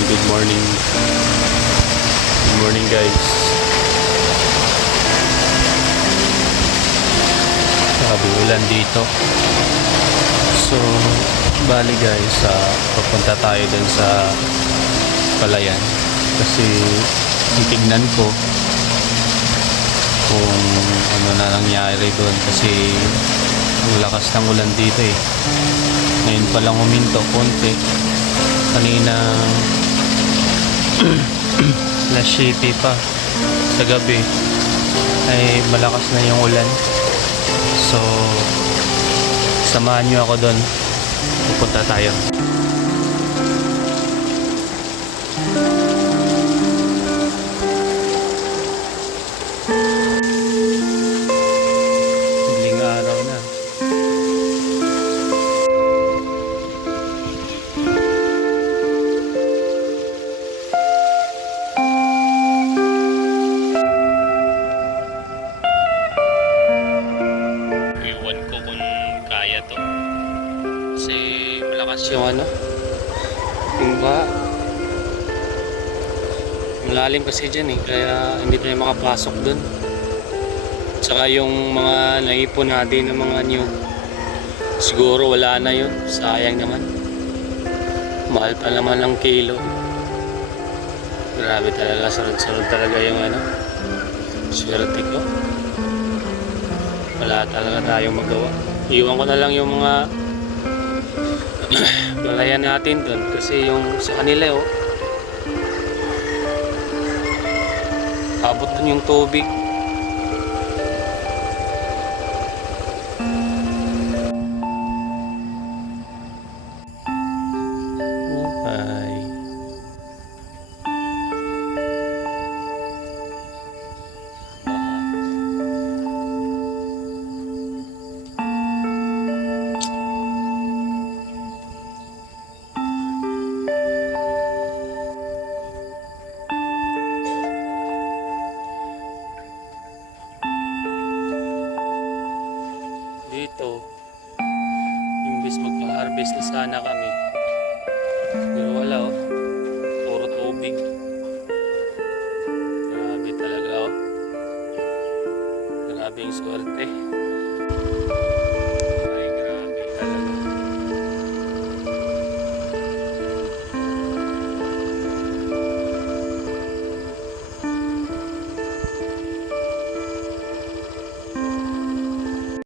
Good morning. Good morning guys. Sabi ulan dito. So, bali guys, ah, papunta tayo dun sa palayan. Kasi titignan ko kung ano na nangyari doon kasi ang lakas ng ulan dito eh. Ngayon pa lang huminto konti. Kanina shitty pa sa gabi ay malakas na yung ulan. So samahan nyo ako doon. Pupunta tayo. Kaya to. Kasi malakas yung ano. Yung ba? Malalim kasi dyan eh. Kaya hindi tayo makapasok dun. Tsaka yung mga naipon natin ng mga new. Siguro wala na yun. Sayang naman. Mahal pa naman ang kilo. Grabe talaga. Sunod-sunod talaga yung ano. Swerte ko wala talaga tayong magawa. Iwan ko na lang yung mga balayan natin doon kasi yung sa kanila oh. Abot dun yung tubig na sana kami. Pero wala oh. Puro tubig. Grabe talaga oh. Grabe yung swerte